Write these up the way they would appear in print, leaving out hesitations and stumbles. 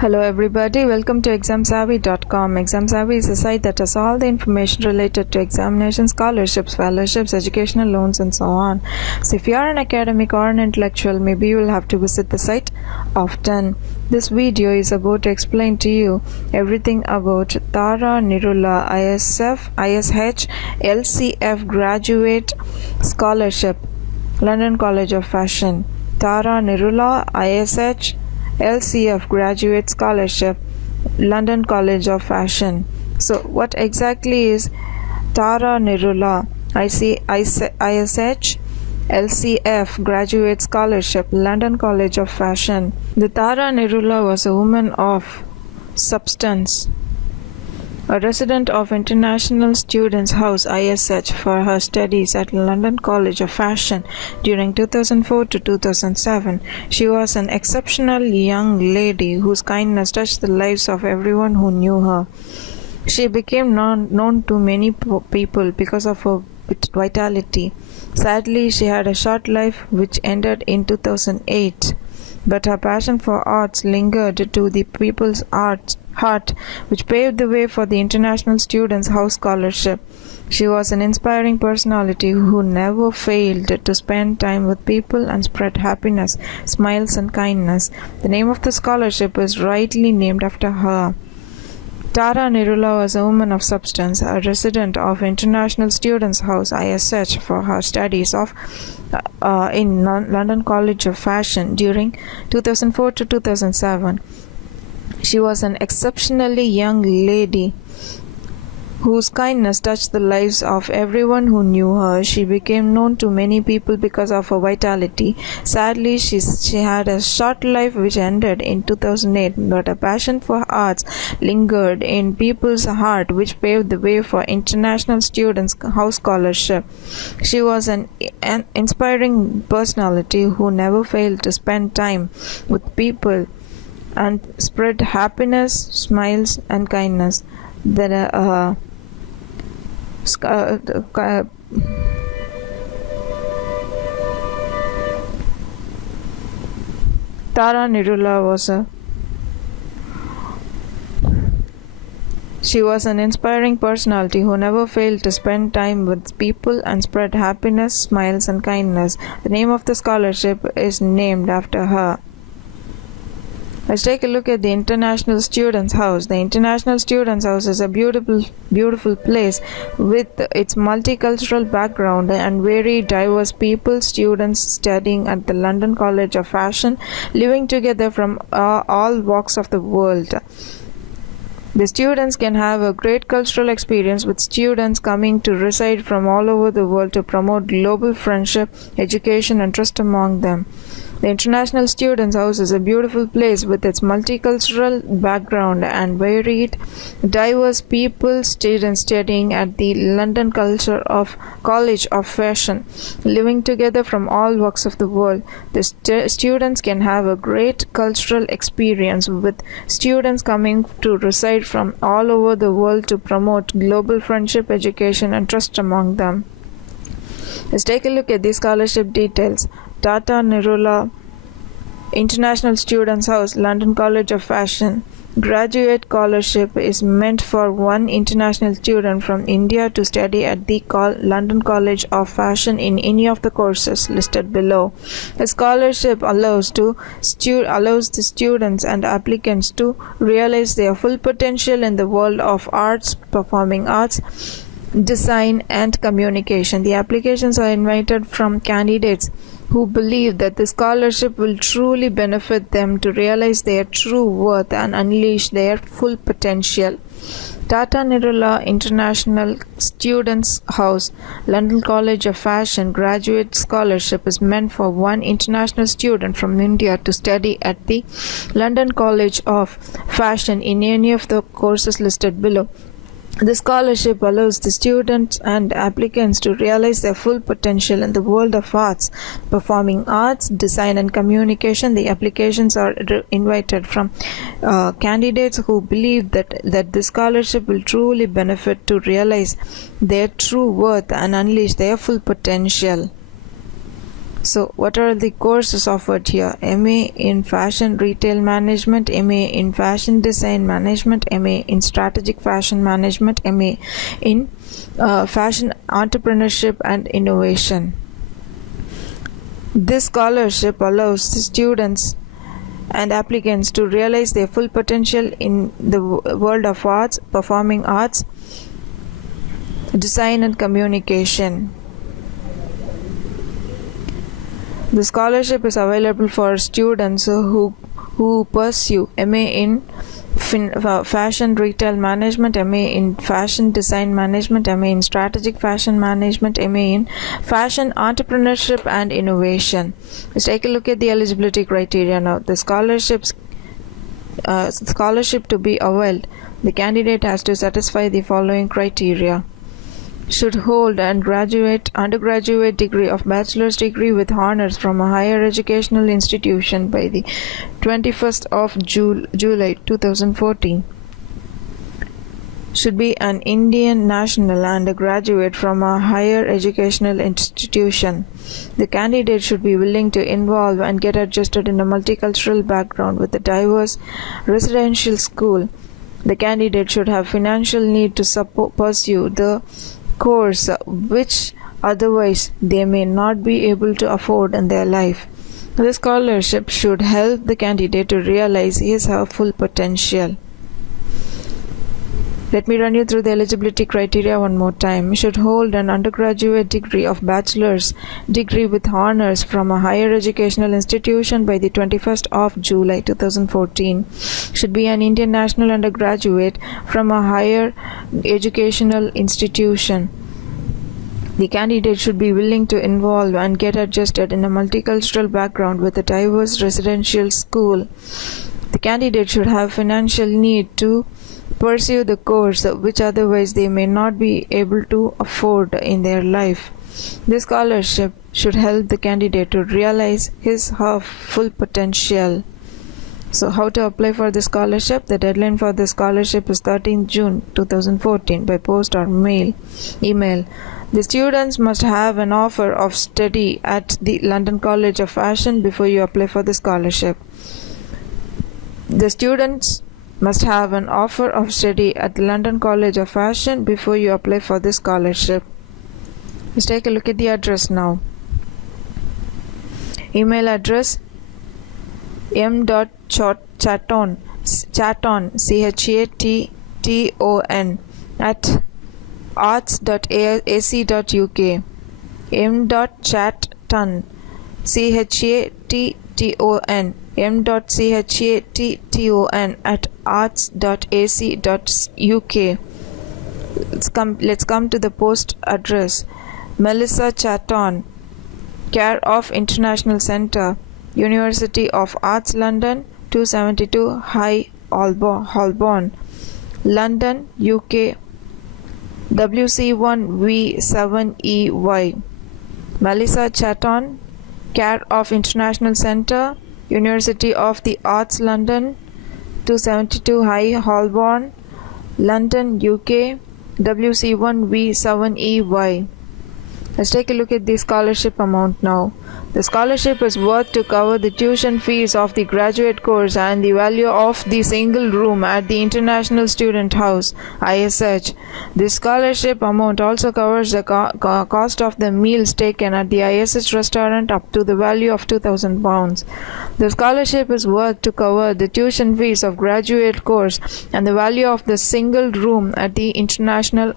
Hello everybody, welcome to examsavvy.com. ExamSavvy is a site that has all the information related to examinations, scholarships, fellowships, educational loans and so on. So if you are an academic or an intellectual, maybe you will have to visit the site often. This video is about to explain to you everything about Tara Nirula ISH LCF Graduate Scholarship, London College of Fashion. Tara Nirula ISH LCF Graduate Scholarship, London College of Fashion. So what exactly is Tara Nirula ISH LCF Graduate Scholarship, London College of Fashion? The Tara Nirula was a woman of substance, a resident of International Students House ISH for her studies at London College of Fashion during 2004 to 2007. She was an exceptional young lady whose kindness touched the lives of everyone who knew her. She became known to many people because of her vitality. Sadly, she had a short life which ended in 2008. But her passion for arts lingered to the people's heart, which paved the way for the International Students House Scholarship. She was an inspiring personality who never failed to spend time with people and spread happiness, smiles and kindness. The name of the scholarship is rightly named after her. Tara Nirula was a woman of substance, a resident of International Students House ISH for her studies in London College of Fashion during 2004 to 2007. She was an exceptionally young lady whose kindness touched the lives of everyone who knew her. She became known to many people because of her vitality. Sadly, she had a short life which ended in 2008, but her passion for arts lingered in people's heart, which paved the way for International Students House Scholarship. She was an inspiring personality who never failed to spend time with people and spread happiness, smiles and kindness. Tara Nirula She was an inspiring personality who never failed to spend time with people and spread happiness, smiles and kindness. The name of the scholarship is named after her. Let's take a look at the International Students House. The International Students House is a beautiful place with its multicultural background and very diverse people, students studying at the London College of Fashion, living together from all walks of the world. The students can have a great cultural experience with students coming to reside from all over the world to promote global friendship, education and trust among them. The International Students House is a beautiful place with its multicultural background and varied, diverse people, students studying at the London College of Fashion, living together from all walks of the world. The students can have a great cultural experience with students coming to reside from all over the world to promote global friendship, education and trust among them. Let's take a look at the scholarship details. Tara Nirula International Students House, London College of Fashion. Graduate scholarship is meant for one international student from India to study at the London College of Fashion in any of the courses listed below. A scholarship allows the students and applicants to realize their full potential in the world of arts, performing arts, design and communication. The applications are invited from candidates who believe that the scholarship will truly benefit them to realize their true worth and unleash their full potential. Tara Nirula International Students House, London College of Fashion Graduate Scholarship is meant for one international student from India to study at the London College of Fashion in any of the courses listed below. The scholarship allows the students and applicants to realize their full potential in the world of arts, performing arts, design and communication. The applications are invited from candidates who believe that the scholarship will truly benefit to realize their true worth and unleash their full potential. So what are the courses offered here? MA in Fashion Retail Management, MA in Fashion Design Management, MA in Strategic Fashion Management, MA in Fashion Entrepreneurship and Innovation. This scholarship allows the students and applicants to realize their full potential in the world of arts, performing arts, design and communication. The scholarship is available for students who pursue MA in Fashion Retail Management, MA in Fashion Design Management, MA in Strategic Fashion Management, MA in Fashion Entrepreneurship and Innovation. Let's take a look at the eligibility criteria now. The scholarship to be availed, the candidate has to satisfy the following criteria: should hold an undergraduate degree of bachelor's degree with honors from a higher educational institution by the 21st of July 2014. Should be an Indian national and a graduate from a higher educational institution. The candidate should be willing to involve and get adjusted in a multicultural background with a diverse residential school. The candidate should have financial need to pursue the course which otherwise they may not be able to afford in their life. The scholarship should help the candidate to realize his or her full potential. Let me run you through the eligibility criteria one more time. Should hold an undergraduate degree of bachelor's degree with honors from a higher educational institution by the 21st of July 2014. Should be an Indian national and a graduate from a higher educational institution. The candidate should be willing to involve and get adjusted in a multicultural background with a diverse residential school. The candidate should have financial need to pursue the course which otherwise they may not be able to afford in their life. This scholarship should help the candidate to realize his or her full potential. So how to apply for the scholarship? The deadline for the scholarship is 13th June 2014 by post or email. The students must have an offer of study at the London College of Fashion before you apply for the scholarship. The students must have an offer of study at the London College of Fashion before you apply for the scholarship. Let's take a look at the address now. Email address m.chaton chaton at arts.ac.uk. m.chaton m.chaton at arts.ac.uk. Let's come to the post address. Melissa Chaton, care of International Centre, University of Arts London, 272 High Holborn, London, UK, WC1V7EY. Melissa Chaton, care of International Centre, University of the Arts London, 272 High Holborn, London, UK, WC1V7EY. Let's take a look at the scholarship amount now. The scholarship is worth to cover the tuition fees of the graduate course and the value of the single room at the International Student House (ISH). The scholarship amount also covers the cost of the meals taken at the ISH restaurant up to the value of £2,000. The scholarship is worth to cover the tuition fees of graduate course and the value of the single room at the International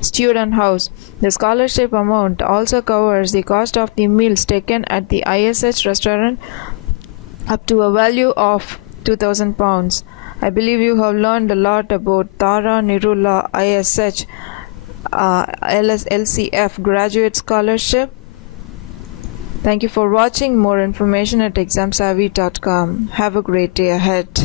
Student House. The scholarship amount also covers the cost of the meals taken at the ISH restaurant up to a value of £2,000. I believe you have learned a lot about Tara Nirula ISH LCF Graduate Scholarship. Thank you for watching. More information at examsavvy.com. Have a great day ahead.